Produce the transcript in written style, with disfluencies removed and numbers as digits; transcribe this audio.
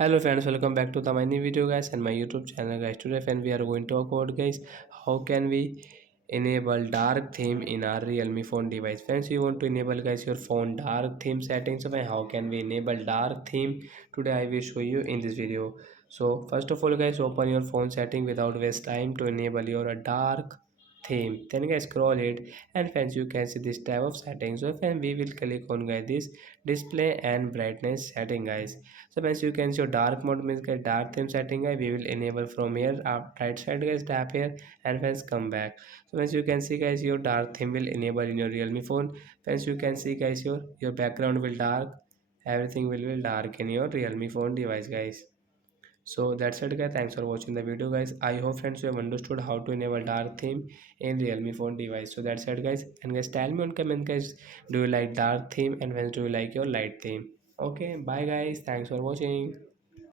Hello friends, welcome back to the my new video guys and my YouTube channel guys. Today friend we are going to talk about guys how can we enable dark theme in our Realme phone device. Friends, we want to enable guys your phone dark theme settings. So how can we enable dark theme? Today I will show you in this video. So first of all guys, open your phone setting without waste time to enable your dark theme. Then guys scroll it and friends you can see this type of settings. So friends we will click on guys this display and brightness setting guys. So as you can see your dark mode means get dark theme setting guys, we will enable from here up right side guys, tap here and friends come back. So as you can see guys your dark theme will enable in your Realme phone. Friends you can see guys your background will dark, everything will be dark in your Realme phone device guys. So that's it guys, thanks for watching the video guys. I hope friends you have understood how to enable dark theme in Realme phone device. So that's it guys, and guys tell me on comment guys, do you like dark theme and when do you like your light theme? Okay, bye guys, thanks for watching.